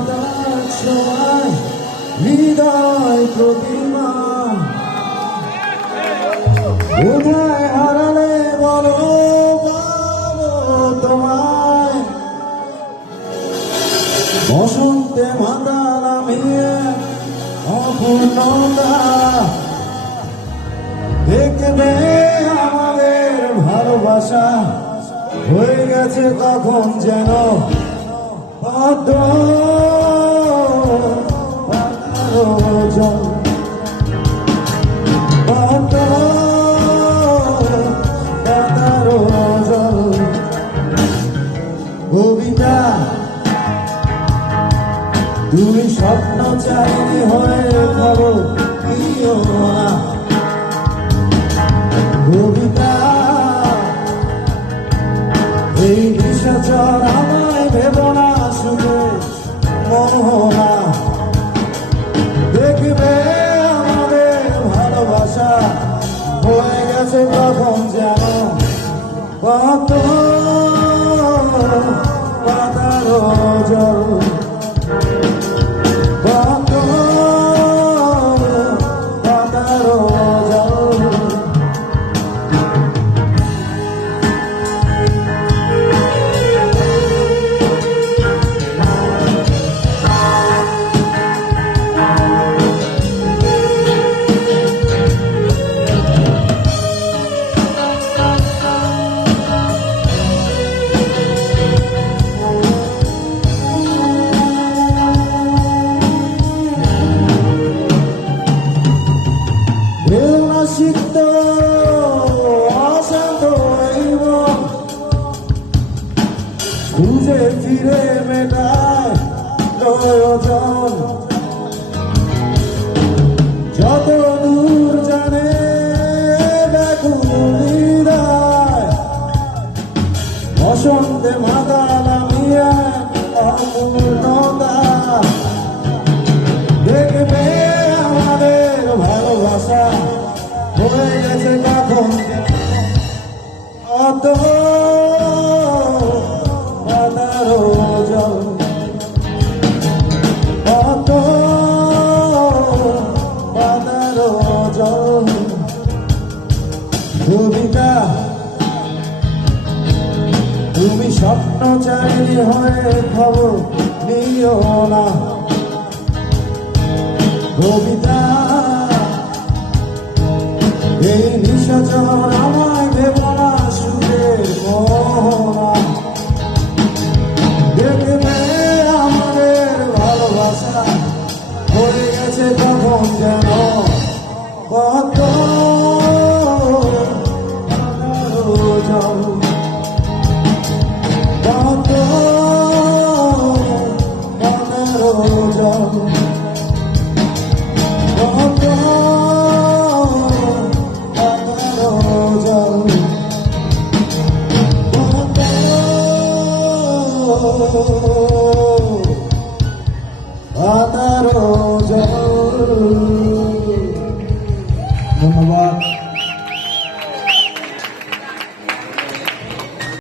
কাঁদার সময় হৃদয় প্রতিমা কোথায় হারালে বলো পাবো তোমায় বসন্তে মাথা নামিয়ে অপূর্ণতা দেখবে আমাদের ভালোবাসা হয়ে গেছে তখন যেন পদ্ম পাতার জল পদ্ম পাতার জল কবিতা তুমি স্বপ্ন চাইনি হয়ে খাবো প্রিয় না কবিতা এই নিশাচর আমায় ভেব না শুনে মোহনা দেখবে আমাদের ভালোবাসা হয়ে গেছে তখন যেন কত পাতার জল কত পাতার জল সিদ্ধ অশান্ত খুঁজে ফিরে মেটায় প্রয়োজন যত দূর জানে ব্যাকুল হৃদয় বসন্তে মাথা নামিয়ে অপূর্ণতা দেখবে আমাদের ভালোবাসা হয়ে গেছে কখন অত পাতার জল অত পাতার জল কবিতা তুমি স্বপ্ন চাইনি হয়ে খবর নিও না কবিতা এই নিশাচর আমায় ভেব না সুখের মোহনা দেখবে আমাদের ভালোবাসা হয়ে গেছে তখন যেন কত জল কত জল কত পাতার জল